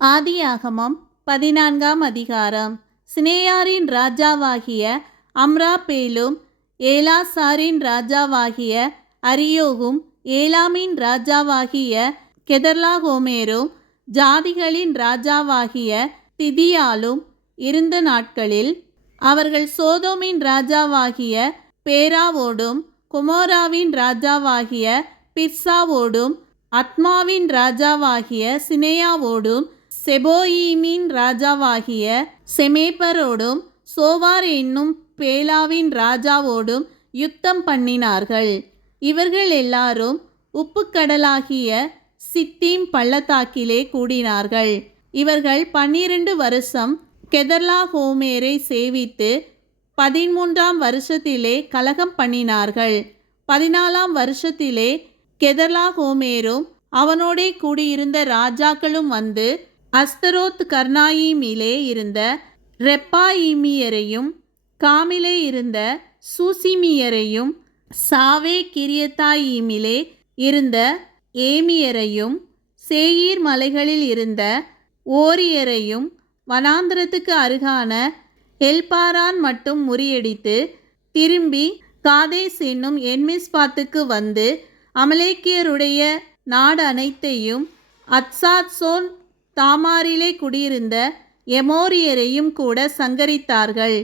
ஆதியாகமம் 14ஆம் அதிகாரம். சினேயாரின் ராஜாவாகிய அம்ராப்பேலும் ஏலாசாரின் ராஜாவாகிய அரியோகும் ஏலாமின் ராஜாவாகிய கெதர்லாகோமேரும் ஜாதிகளின் ராஜாவாகிய திதியாலும் இருந்த நாட்களில் அவர்கள் சோதோமின் ராஜாவாகிய பேராவோடும் கொமோராவின் ராஜாவாகிய பிர்சாவோடும் அத்மாவின் ராஜாவாகிய சினேயாவோடும் செபோயீமின் ராஜாவாகிய செமேபரோடும் சோவார் என்னும் பேலாவின் ராஜாவோடும் யுத்தம் பண்ணினார்கள். இவர்கள் எல்லாரும் உப்புக்கடலாகிய சித்தீம் பள்ளத்தாக்கிலே கூடினார்கள். இவர்கள் 12 வருஷம் கெதர்லாகோமேரை சேவித்து 13ஆம் வருஷத்திலே கலகம் பண்ணினார்கள். 14ஆம் வருஷத்திலே கெதர்லாகோமேரும் அவனோடே கூடியிருந்த ராஜாக்களும் வந்து அஸ்தரோத் கர்னாயிமிலே இருந்த ரெப்பாயிமியரையும் காமிலே இருந்த சூசிமியரையும் சாவே கிரியத்தாயிமிலே இருந்த ஏமியரையும் சேயீர் மலைகளில் இருந்த ஓரியரையும் வனாந்திரத்துக்கு அருகான எல்பாரான் மட்டும் முறியடித்து திரும்பி காதேஸ் என்னும் என்மிஸ்பாத்துக்கு வந்து அமலேக்கியருடைய நாடு அனைத்தையும் அத்சாத்சோன் தாமாரிலே குடியிருந்த எமோரியரையும் கூட சங்கரித்தார்கள்.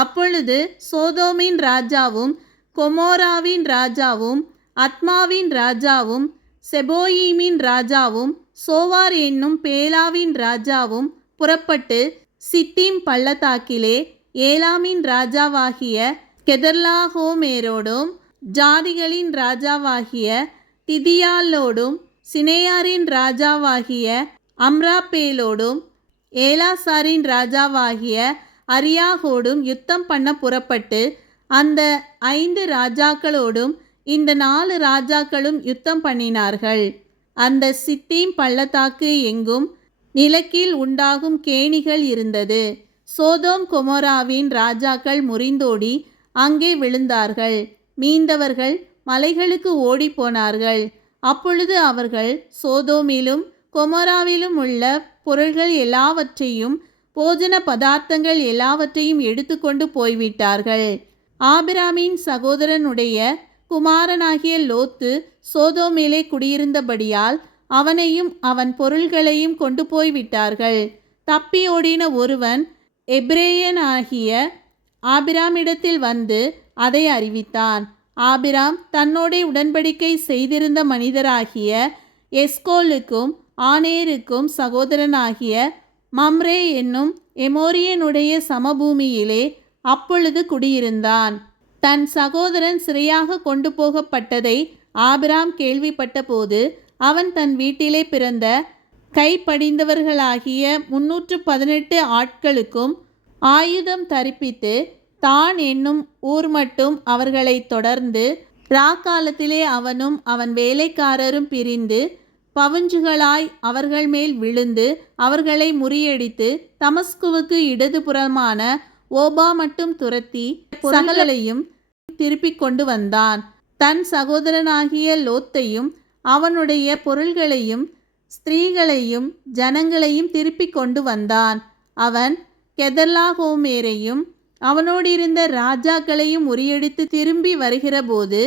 அப்பொழுது சோதோமின் ராஜாவும் கொமோராவின் ராஜாவும் அத்மாவின் ராஜாவும் செபோயீமின் ராஜாவும் சோவார் என்னும் பேலாவின் ராஜாவும் புறப்பட்டு சித்தீம் பள்ளத்தாக்கிலே ஏலாமின் ராஜாவாகிய கெதர்லாகோமேரோடும் ஜாதிகளின் ராஜாவாகிய திதியாலோடும் சினேயாரின் ராஜாவாகிய அம்ராப்பேலோடும் ஏலாசாரின் ராஜாவாகிய அரியாகோடும் யுத்தம் பண்ண புறப்பட்டு அந்த 5 ராஜாக்களோடும் இந்த 4 ராஜாக்களும் யுத்தம் பண்ணினார்கள். அந்த சித்தீம் பள்ளத்தாக்கு எங்கும் நிலக்கீழ் உண்டாகும் கேணிகள் இருந்தது. சோதோம் கொமோராவின் ராஜாக்கள் முறிந்தோடி அங்கே விழுந்தார்கள். மீந்தவர்கள் மலைகளுக்கு ஓடி போனார்கள். அப்பொழுது அவர்கள் சோதோமிலும் கொமோராவிலும் உள்ள பொருள்கள் எல்லாவற்றையும் போஜன பதார்த்தங்கள் எல்லாவற்றையும் எடுத்துக்கொண்டு போய்விட்டார்கள். ஆபிராமின் சகோதரனுடைய குமாரனாகிய லோத்து சோதோமிலே குடியிருந்தபடியால் அவனையும் அவன் பொருள்களையும் கொண்டு போய்விட்டார்கள். தப்பி ஓடின ஒருவன் எப்ரேயனாகிய ஆபிராமிடத்தில் வந்து அதை அறிவித்தான். ஆபிராம் தன்னோடே உடன்படிக்கை செய்திருந்த மனிதராகிய எஸ்கோலுக்கும் ஆனேருக்கும் சகோதரனாகிய மம்ரே என்னும் எமோரியனுடைய சமபூமியிலே அப்பொழுது குடியிருந்தான். தன் சகோதரன் சிறையாக கொண்டு போகப்பட்டதை ஆபிராம் கேள்விப்பட்ட போது அவன் தன் வீட்டிலே பிறந்த கைப்படிந்தவர்களாகிய 318 ஆட்களுக்கும் ஆயுதம் தரிப்பித்து தான் என்னும் ஊர் மட்டும் அவர்களை தொடர்ந்து ராக்காலத்திலே அவனும் அவன் வேலைக்காரரும் பிரிந்து பவுஞ்சுகளாய் அவர்கள் மேல் விழுந்து அவர்களை முறியடித்து தமஸ்குவுக்கு இடதுபுறமான ஓபா மட்டும் துரத்தி சகலையும் திருப்பிக் கொண்டு வந்தான். தன் சகோதரனாகிய லோத்தையும் அவனுடைய பொருள்களையும் ஸ்திரீகளையும் ஜனங்களையும் திருப்பிக் கொண்டு வந்தான். அவன் கெதர்லாகோமேரையும் அவனோடிருந்த ராஜாக்களையும் முறியடித்து திரும்பி வருகிறபோது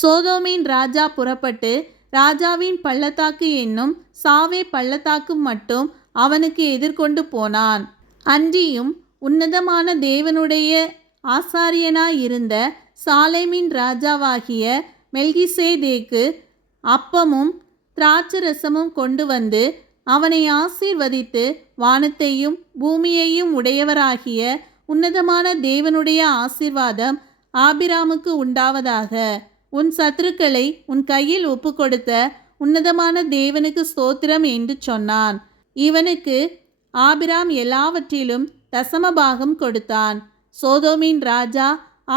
சோதோமின் ராஜா புறப்பட்டு ராஜாவின் பள்ளத்தாக்கு என்னும் சாவே பள்ளத்தாக்கு மட்டும் அவனுக்கு எதிர்கொண்டு போனான். அன்றியும் உன்னதமான தேவனுடைய ஆசாரியனாயிருந்த சாலேமின் ராஜாவாகிய மெல்கிசேதேக்கு அப்பமும் திராட்சரசமும் கொண்டு வந்து அவனை ஆசீர்வதித்து வானத்தையும் பூமியையும் உடையவராகிய உன்னதமான தேவனுடைய ஆசீர்வாதம் ஆபிராமுக்கு உண்டாவதாக. உன் சத்துருக்களை உன் கையில் ஒப்பு கொடுத்த உன்னதமான தேவனுக்கு ஸ்தோத்திரம் என்று சொன்னான். இவனுக்கு ஆபிராம் எல்லாவற்றிலும் தசமபாகம் கொடுத்தான். சோதோமின் ராஜா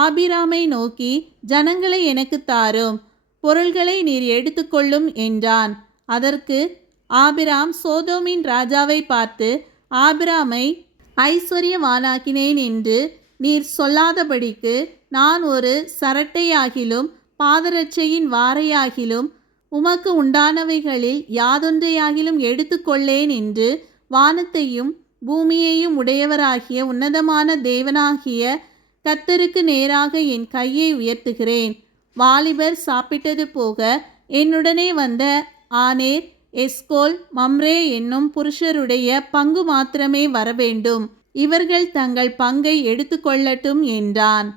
ஆபிராமை நோக்கி, ஜனங்களை எனக்கு தாரும், பொருள்களை நீர் எடுத்துக்கொள்ளும் என்றான். அதற்கு ஆபிராம் சோதோமின் ராஜாவை பார்த்து, ஆபிராமை ஐஸ்வர்யவானாக்கினேன் என்று நீர் சொல்லாதபடிக்கு நான் ஒரு சரட்டையாகிலும் பாதரட்சையின் வாரையாகிலும் உமக்கு உண்டானவைகளில் யாதொன்றையாகிலும் எடுத்துக்கொள்ளேன் என்று வானத்தையும் பூமியையும் உடையவராகிய உன்னதமான தேவனாகிய கர்த்தருக்கு நேராக என் கையை உயர்த்துகிறேன். வாலிபர் சாப்பிட்டது போக என்னுடனே வந்த ஆனேர், எஸ்கோல், மம்ரே என்னும் புருஷருடைய பங்கு மாத்திரமே வரவேண்டும். இவர்கள் தங்கள் பங்கை எடுத்துக்கொள்ளட்டும் என்றான்.